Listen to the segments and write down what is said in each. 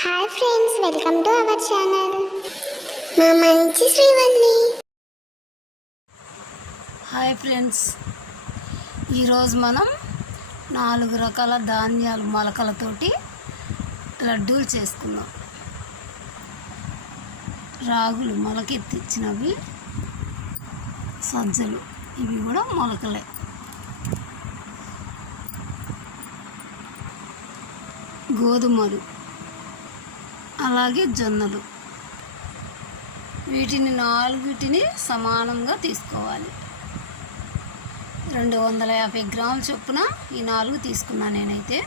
Hi friends, welcome to our channel. మా మంచి Srivalli. Hi friends, ఈరోజు మనం 4 రకాల ధాన్యాలు మొలకలతోటి లడ్డూలు చేసుకుందాం. రాగులు మొలకెత్తిచ్చినవి, సజ్జలు ఇవి కూడా మొలకలే, గోధుమలు, అలాగే జొన్నలు. వీటిని 4 సమానంగా తీసుకోవాలి. 250 గ్రాముల చొప్పున ఈ 4 తీసుకున్నాను నేనైతే.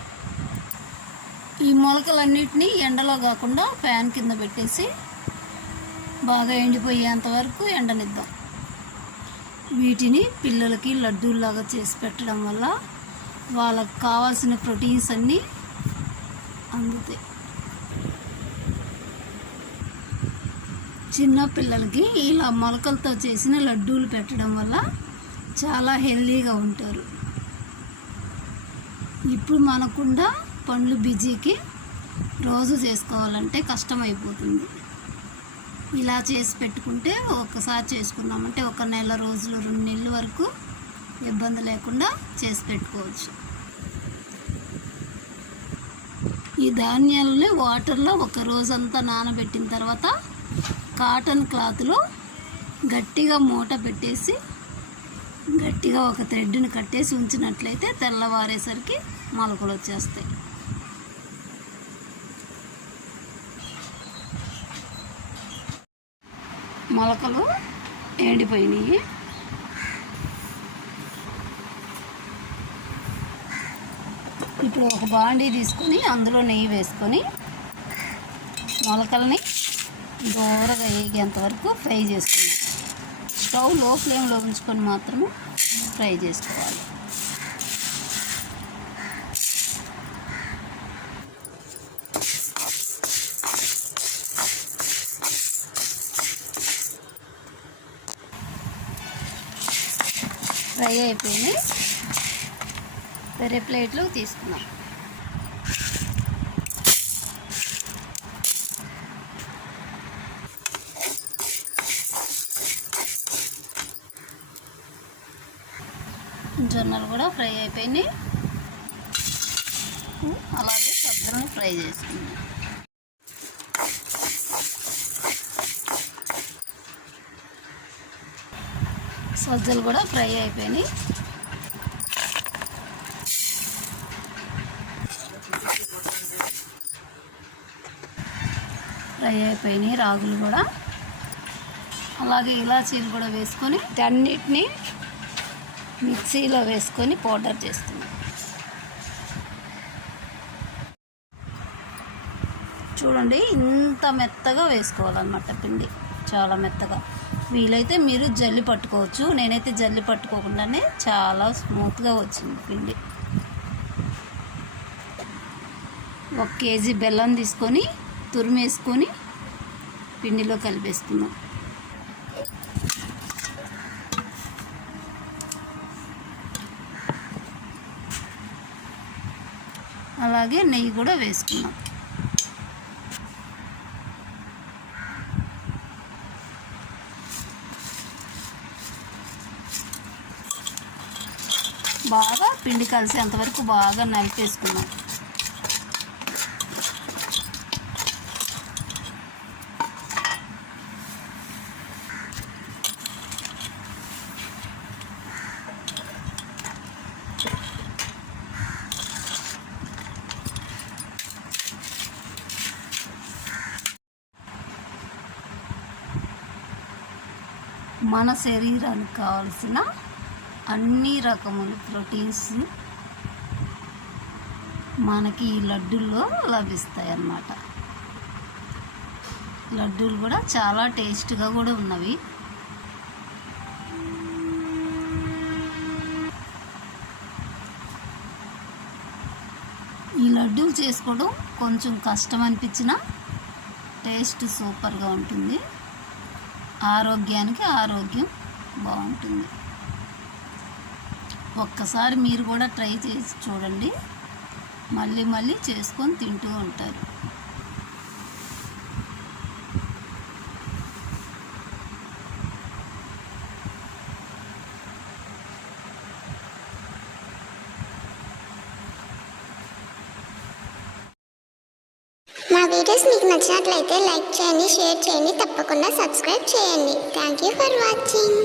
ఈ మొలకలన్నిటినీ ఎండలో కాకుండా ఫ్యాన్ కింద పెట్టేసి బాగా ఎండిపోయేంత వరకు ఎండనిద్దాం. వీటిని పిల్లలకి లడ్డూల్లాగా చేసి పెట్టడం వల్ల వాళ్ళకి కావాల్సిన ప్రోటీన్స్ అన్నీ అందుతాయి. చిన్న పిల్లలకి ఇలా మొలకలతో చేసిన లడ్డూలు పెట్టడం వల్ల చాలా హెల్తీగా ఉంటారు. ఇప్పుడు మనకుండా పండ్లు బిజీకి రోజు చేసుకోవాలంటే కష్టమైపోతుంది. ఇలా చేసి పెట్టుకుంటే ఒక్కసారి చేసుకున్నామంటే 1 నెల రోజులు 2 నెలల వరకు ఇబ్బంది లేకుండా చేసి పెట్టుకోవచ్చు. ఈ ధాన్యాలని వాటర్లో 1 రోజంతా నానబెట్టిన తర్వాత కాటన్ క్లాత్లో గట్టిగా మూట పెట్టేసి గట్టిగా ఒక థ్రెడ్ని కట్టేసి ఉంచినట్లయితే తెల్లవారేసరికి మొలకలు వచ్చేస్తాయి. మొలకలు ఎండిపోయినాయి. ఇప్పుడు ఒక బాండీ తీసుకొని అందులో నెయ్యి వేసుకొని మొలకల్ని దూరగా వేగేంత వరకు ఫ్రై చేసుకున్నాం. స్టవ్ లో ఫ్లేమ్లో ఉంచుకొని మాత్రమే ఫ్రై చేసుకోవాలి. ఫ్రై అయిపోయింది. వేరే ప్లేట్లో తీసుకున్నాం. జొన్నలు కూడా ఫ్రై అయిపోయినాయి. అలాగే సజ్జలను ఫ్రై చేసుకున్నాం. సజ్జలు కూడా ఫ్రై అయిపోయినాయి. రాగులు కూడా అలాగే ఇలాచీలు కూడా వేసుకొని అన్నిటినీ మిక్సీలో వేసుకొని పౌడర్ చేసుకున్నాం. చూడండి, ఇంత మెత్తగా వేసుకోవాలన్నమాట పిండి, చాలా మెత్తగా. వీలైతే మీరు జల్లి పట్టుకోవచ్చు. నేనైతే జల్లి పట్టుకోకుండానే చాలా స్మూత్గా వచ్చింది పిండి. 1 కేజీ బెల్లం తీసుకొని తురిమేసుకొని పిండిలో కలిపేసుకున్నాం. అలాగే నెయ్యి కూడా వేసుకున్నాం. బాగా పిండి కలిసేంతవరకు బాగా నలిపేసుకున్నాం. మన శరీరానికి కావాల్సిన అన్ని రకముల ప్రోటీన్స్ మనకి ఈ లడ్డూల్లో లభిస్తాయి అన్నమాట. లడ్డూలు కూడా చాలా టేస్ట్గా కూడా ఉన్నవి. ఈ లడ్డూలు చేసుకోవడం కొంచెం కష్టం అనిపించినా టేస్ట్ సూపర్గా ఉంటుంది. ఆరోగ్యానికి ఆరోగ్యం బాగుంటుంది. ఒక్కసారి మీరు కూడా ట్రై చేసి చూడండి, మళ్ళీ మళ్ళీ చేసుకొని తింటూ ఉంటారు. వీడియోస్ మీకు నచ్చినట్లయితే లైక్ చేయండి, షేర్ చేయండి, తప్పకుండా సబ్స్క్రైబ్ చేయండి. Thank you for watching.